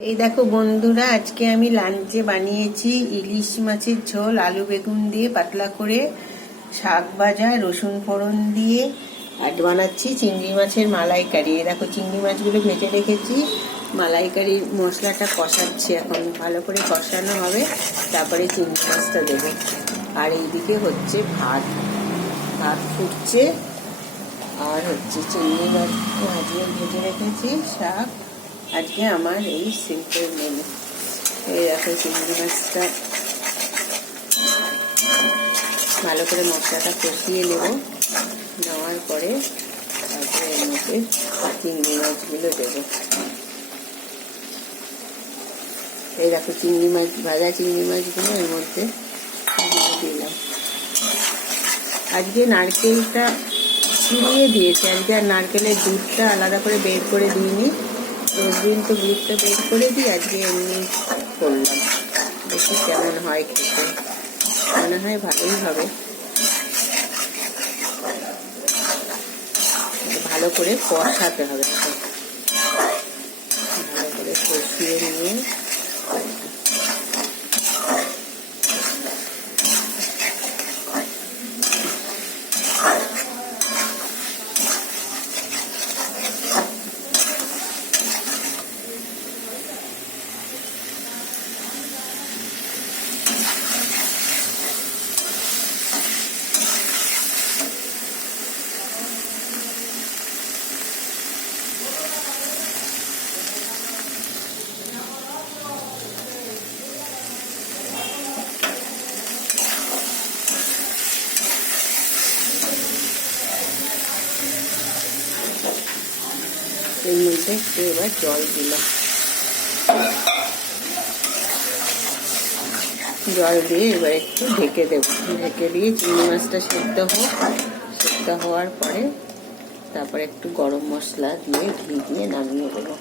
এই দেখো বন্ধুরা, আজকে আমি লাঞ্চে বানিয়েছি ইলিশ মাছের ঝোল, আলু বেগুন দিয়ে পাতলা করে, শাক ভাজা, রসুন ফোড়ন দিয়ে, আর বানাচ্ছি চিংড়ি মাছের মালাইকারি। এই দেখো চিংড়ি মাছগুলো ভেজে রেখেছি, মালাইকারি মশলাটা কষাচ্ছি, এখন ভালো করে কষানো হবে, তারপরে চিংড়ি মাছটা দেবো। আর এইদিকে হচ্ছে ভাত ফুটছে, আর হচ্ছে চিংড়ি মাছ ভাজিয়ে ভেজে রেখেছি, শাক। আজকে আমার এই সিম্পল মেনু। এই দেখো চিংড়ি মাছটা ভালো করে মশলাটা কষিয়ে নেব, নেওয়ার পরে তারপরে এর মধ্যে চিংড়ি মাছগুলো দেবো। এই দেখো চিংড়ি মাছ, ভাজা চিংড়ি মাছগুলো এর মধ্যে দিলাম। আজকে নারকেলটা চিনিয়ে দিয়েছি, আজকে আর নারকেলের দুধটা আলাদা করে বের করে দিইনি। রোজদিন তো দুধটা বের করে দিই, আজকে এমনি করলাম। দেখি কেমন হয় খেতে, মনে হয় ভালোই হবে। ভালো করে কষাতে হবে, ভালো করে কষিয়ে নিয়ে এর মধ্যে একটু এবার জল দিলাম, জল দিয়ে এবার একটু ঢেকে দেবো। ঢেকে দিয়ে চিংড়ি মাছটা সেদ্ধ হওয়ার পরে তারপরে একটু গরম মশলা দিয়ে ঘি দিয়ে নামিয়ে দেবো।